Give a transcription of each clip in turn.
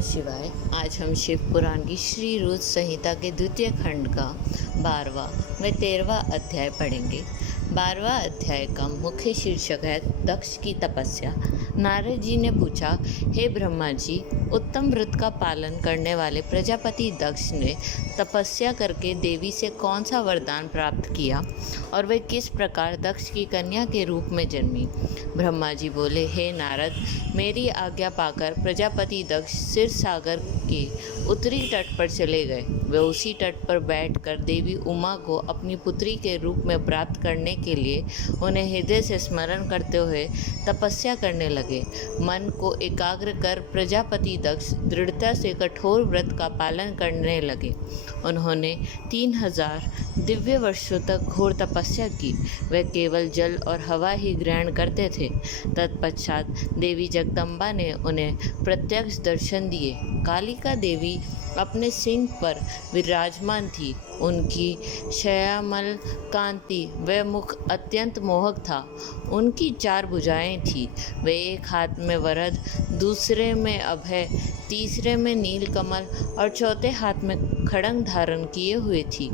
नमः शिवाय। आज हम शिव पुराण की श्री रुद्र संहिता के द्वितीय खंड का 12वां व 13वां अध्याय पढ़ेंगे। 12वां अध्याय का मुख्य शीर्षक है दक्ष की तपस्या। नारद जी ने पूछा, हे ब्रह्मा जी, उत्तम व्रत का पालन करने वाले प्रजापति दक्ष ने तपस्या करके देवी से कौन सा वरदान प्राप्त किया और वे किस प्रकार दक्ष की कन्या के रूप में जन्मी। ब्रह्मा जी बोले, हे नारद, मेरी आज्ञा पाकर प्रजापति दक्ष क्षीर सागर के उत्तरी तट पर चले गए। वे उसी तट पर बैठकर देवी उमा को अपनी पुत्री के रूप में प्राप्त करने के लिए उन्हें हृदय से स्मरण करते हुए तपस्या करने लगे। मन को एकाग्र कर प्रजापति दक्ष दृढ़ता से कठोर व्रत का पालन करने लगे। उन्होंने 3000 दिव्य वर्षों तक घोर तपस्या की। वे केवल जल और हवा ही ग्रहण करते थे। तत्पश्चात देवी जगदम्बा ने उन्हें प्रत्यक्ष दर्शन दिए। कालिका देवी अपने सिंह पर विराजमान थी। उनकी श्यामल कांति व मुख अत्यंत मोहक था। उनकी 4 भुजाएं थीं। वे एक हाथ में वरद, दूसरे में अभय, तीसरे में नीलकमल और चौथे हाथ में खड्ग धारण किए हुए थी।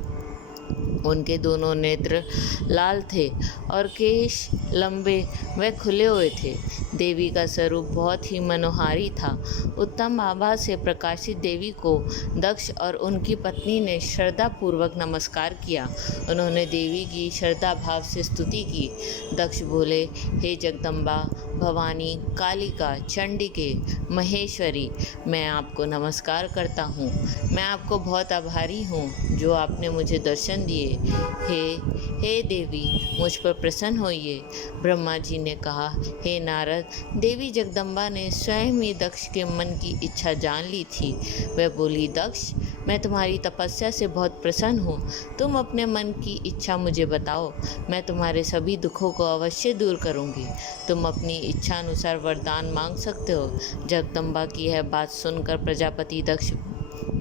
उनके दोनों नेत्र लाल थे और केश लंबे व खुले हुए थे। देवी का स्वरूप बहुत ही मनोहारी था। उत्तम आभा से प्रकाशित देवी को दक्ष और उनकी पत्नी ने श्रद्धापूर्वक नमस्कार किया। उन्होंने देवी की श्रद्धा भाव से स्तुति की। दक्ष बोले, हे जगदम्बा, भवानी, कालिका, चंडिके, महेश्वरी, मैं आपको नमस्कार करता हूँ। मैं आपको बहुत आभारी हूँ जो आपने मुझे दर्शन दिए। हे देवी, मुझ पर प्रसन्न होइए। ब्रह्मा जी ने कहा, हे नारद, देवी जगदम्बा ने स्वयं ही दक्ष के मन की इच्छा जान ली थी। वह बोली, दक्ष, मैं तुम्हारी तपस्या से बहुत प्रसन्न हूँ। तुम अपने मन की इच्छा मुझे बताओ, मैं तुम्हारे सभी दुखों को अवश्य दूर करूँगी। तुम अपनी इच्छा अनुसार वरदान मांग सकते हो। जगदम्बा की यह बात सुनकर प्रजापति दक्ष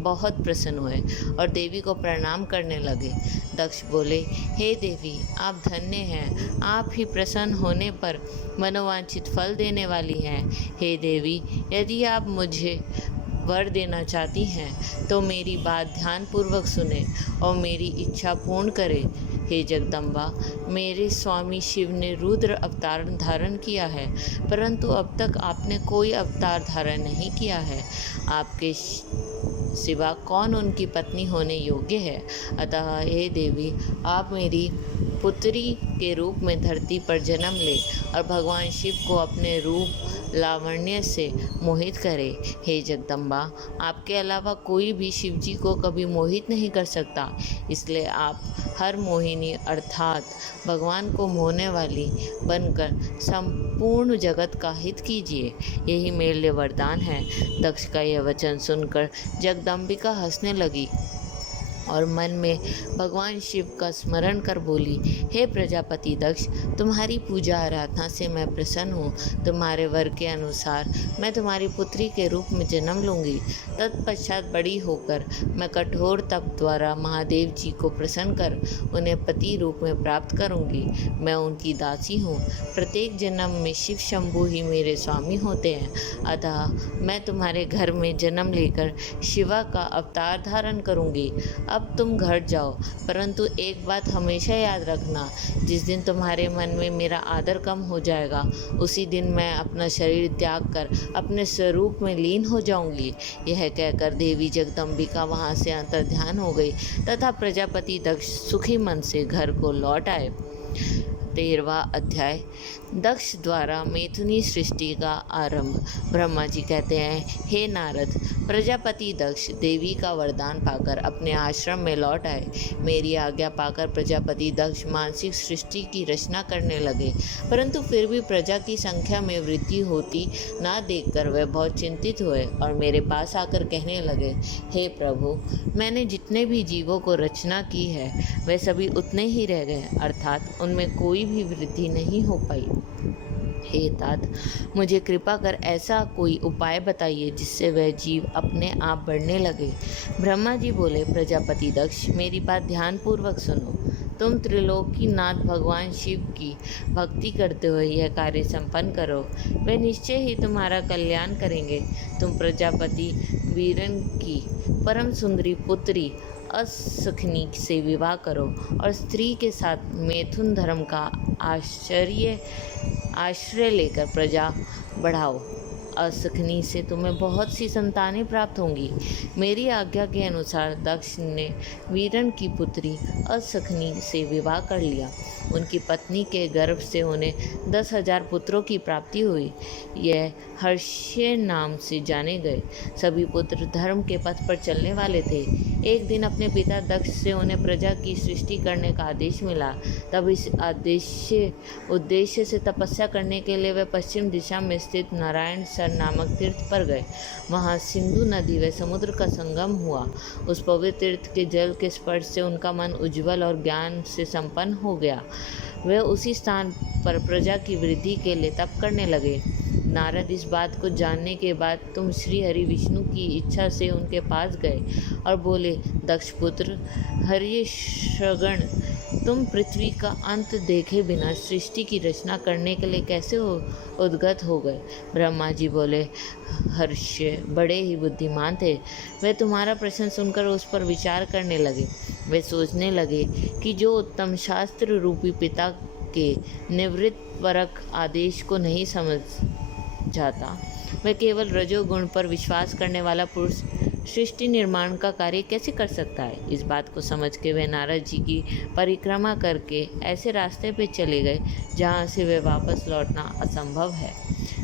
बहुत प्रसन्न हुए और देवी को प्रणाम करने लगे। दक्ष बोले, हे देवी, आप धन्य हैं। आप ही प्रसन्न होने पर मनोवांछित फल देने वाली हैं। हे देवी, यदि आप मुझे वर देना चाहती हैं तो मेरी बात ध्यानपूर्वक सुने और मेरी इच्छा पूर्ण करें। हे जगदम्बा, मेरे स्वामी शिव ने रुद्र अवतार धारण किया है, परंतु अब तक आपने कोई अवतार धारण नहीं किया है। आपके सिवा कौन उनकी पत्नी होने योग्य है। अतः हे देवी, आप मेरी पुत्री के रूप में धरती पर जन्म ले और भगवान शिव को अपने रूप लावण्य से मोहित करे। हे जगदम्बा, आपके अलावा कोई भी शिव जी को कभी मोहित नहीं कर सकता, इसलिए आप हर मोहिनी अर्थात भगवान को मोहने वाली बनकर संपूर्ण जगत का हित कीजिए। यही मेरे लिए वरदान है। दक्ष का यह वचन सुनकर जगदम्बिका हंसने लगी और मन में भगवान शिव का स्मरण कर बोली, हे प्रजापति दक्ष, तुम्हारी पूजा आराधना से मैं प्रसन्न हूँ। तुम्हारे वर के अनुसार मैं तुम्हारी पुत्री के रूप में जन्म लूँगी। तत्पश्चात बड़ी होकर मैं कठोर तप द्वारा महादेव जी को प्रसन्न कर उन्हें पति रूप में प्राप्त करूँगी। मैं उनकी दासी हूँ। प्रत्येक जन्म में शिव शंभु ही मेरे स्वामी होते हैं। अतः मैं तुम्हारे घर में जन्म लेकर शिवा का अवतार धारण करूँगी। अब तुम घर जाओ, परंतु एक बात हमेशा याद रखना, जिस दिन तुम्हारे मन में मेरा आदर कम हो जाएगा, उसी दिन मैं अपना शरीर त्याग कर अपने स्वरूप में लीन हो जाऊंगी। यह कहकर देवी जगदम्बिका वहाँ से अंतर्ध्यान हो गई तथा प्रजापति दक्ष सुखी मन से घर को लौट आए। 13वां अध्याय, दक्ष द्वारा मैथुनी सृष्टि का आरंभ। ब्रह्मा जी कहते हैं, हे नारद, प्रजापति दक्ष देवी का वरदान पाकर अपने आश्रम में लौट आए। मेरी आज्ञा पाकर प्रजापति दक्ष मानसिक सृष्टि की रचना करने लगे, परंतु फिर भी प्रजा की संख्या में वृद्धि होती ना देखकर वे बहुत चिंतित हुए और मेरे पास आकर कहने लगे, हे प्रभु, मैंने जितने भी जीवों को रचना की है वे सभी उतने ही रह गए, अर्थात उनमें कोई भी वृद्धि नहीं हो पाई। हे तात, मुझे कृपा कर ऐसा कोई उपाय बताइए जिससे वह जीव अपने आप बढ़ने लगे। ब्रह्मा जी बोले, प्रजापति दक्ष, मेरी बात ध्यानपूर्वक सुनो। तुम त्रिलोकीनाथ भगवान शिव की भक्ति करते हुए यह कार्य संपन्न करो, वे निश्चय ही तुम्हारा कल्याण करेंगे। तुम प्रजापति वीरन की परम सुंदरी पुत्री असखनी से विवाह करो और स्त्री के साथ मैथुन धर्म का आश्रय लेकर प्रजा बढ़ाओ। असखनी से तुम्हें बहुत सी संतानें प्राप्त होंगी। मेरी आज्ञा के अनुसार दक्ष ने वीरन की पुत्री असखनी से विवाह कर लिया। उनकी पत्नी के गर्भ से उन्हें 10,000 पुत्रों की प्राप्ति हुई। यह हर्ष्य नाम से जाने गए। सभी पुत्र धर्म के पथ पर चलने वाले थे। एक दिन अपने पिता दक्ष से उन्हें प्रजा की सृष्टि करने का आदेश मिला। तब इस उद्देश्य से तपस्या करने के लिए वे पश्चिम दिशा में स्थित नारायण सर नामक तीर्थ पर गए। वहाँ सिंधु नदी व समुद्र का संगम हुआ। उस पवित्र तीर्थ के जल के स्पर्श से उनका मन उज्ज्वल और ज्ञान से संपन्न हो गया। वे उसी स्थान पर प्रजा की वृद्धि के लिए तप करने लगे। नारद इस बात को जानने के बाद तुम श्री हरि विष्णु की इच्छा से उनके पास गए और बोले, दक्ष पुत्र हर्षगण, तुम पृथ्वी का अंत देखे बिना सृष्टि की रचना करने के लिए कैसे उद्गत हो गए। ब्रह्मा जी बोले, हर्ष्य बड़े ही बुद्धिमान थे। वे तुम्हारा प्रश्न सुनकर उस पर विचार करने लगे। वे सोचने लगे कि जो उत्तम शास्त्र रूपी पिता के निवृत्त परक आदेश को नहीं समझ जाता, वह केवल रजोगुण पर विश्वास करने वाला पुरुष सृष्टि निर्माण का कार्य कैसे कर सकता है। इस बात को समझ के वे नारद जी की परिक्रमा करके ऐसे रास्ते पे चले गए जहाँ से वे वापस लौटना असंभव है।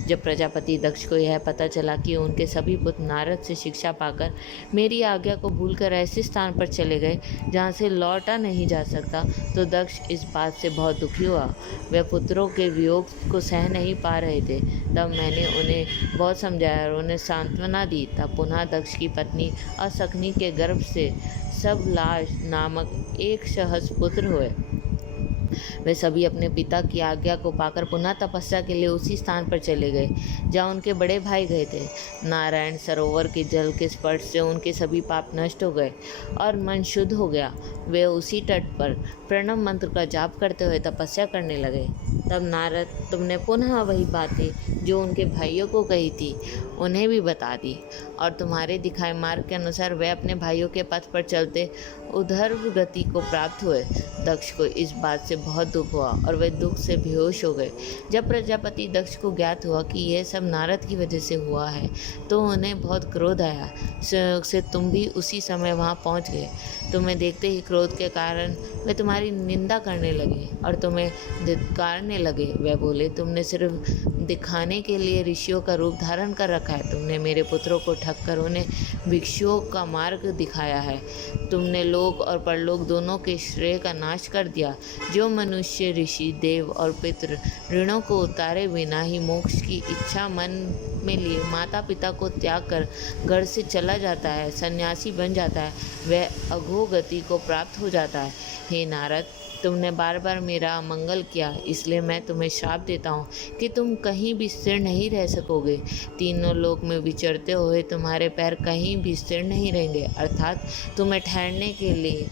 जब प्रजापति दक्ष को यह पता चला कि उनके सभी पुत्र नारद से शिक्षा पाकर मेरी आज्ञा को भूलकर ऐसे स्थान पर चले गए जहाँ से लौटा नहीं जा सकता, तो दक्ष इस बात से बहुत दुखी हुआ। वे पुत्रों के वियोग को सह नहीं पा रहे थे। तब मैंने उन्हें बहुत समझाया और उन्हें सांत्वना दी। तब पुनः दक्ष की पत्नी असखनी के गर्भ से सबलाश नामक एक सहस्त्र पुत्र हुए। वे सभी अपने पिता की आज्ञा को पाकर पुनः तपस्या के लिए उसी स्थान पर चले गए जहाँ उनके बड़े भाई गए थे। नारायण सरोवर के जल के स्पर्श से उनके सभी पाप नष्ट हो गए और मन शुद्ध हो गया। वे उसी तट पर प्रणव मंत्र का जाप करते हुए तपस्या करने लगे। तब नारद, तुमने पुनः वही बातें जो उनके भाइयों को कही थी उन्हें भी बता दी और तुम्हारे दिखाए मार्ग के अनुसार वे अपने भाइयों के पथ पर चलते उधर्व गति को प्राप्त हुए। दक्ष को इस बात से बहुत दुख हुआ और वे दुख से बेहोश हो गए। जब प्रजापति दक्ष को ज्ञात हुआ कि यह सब नारद की वजह से हुआ है, तो उन्हें बहुत क्रोध आया। संयोग से तुम भी उसी समय वहाँ पहुँच गए। तुम्हें देखते ही क्रोध के कारण वे तुम्हारी निंदा करने लगे और तुम्हें धिक्कारने लगे। वे बोले, तुमने सिर्फ दिखाने के लिए ऋषियों का रूप धारण कर रखा है। तुमने मेरे पुत्रों को ठग कर उन्हें भिक्षुओं का मार्ग दिखाया है। तुमने लोक और परलोक दोनों के श्रेय का नाश कर दिया। जो मनुष्य, ऋषि, देव और पितृ ऋणों को उतारे बिना ही मोक्ष की इच्छा मन में लिए माता पिता को त्याग कर घर से चला जाता है, सन्यासी बन जाता है, वह अधोगति को प्राप्त हो जाता है। हे नारद, तुमने बार बार मेरा अमंगल किया, इसलिए मैं तुम्हें श्राप देता हूँ कि तुम कहीं भी स्थिर नहीं रह सकोगे। तीनों लोक में विचरते हुए तुम्हारे पैर कहीं भी स्थिर नहीं रहेंगे, अर्थात तुम्हें ठहरने के लिए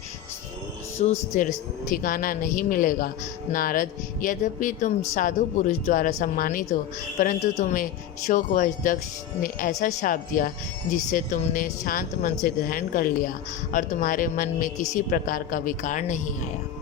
सुस्थिर ठिकाना नहीं मिलेगा। नारद, यद्यपि तुम साधु पुरुष द्वारा सम्मानित हो, परंतु तुम्हें शोकवश दक्ष ने ऐसा शाप दिया जिससे तुमने शांत मन से ग्रहण कर लिया और तुम्हारे मन में किसी प्रकार का विकार नहीं आया।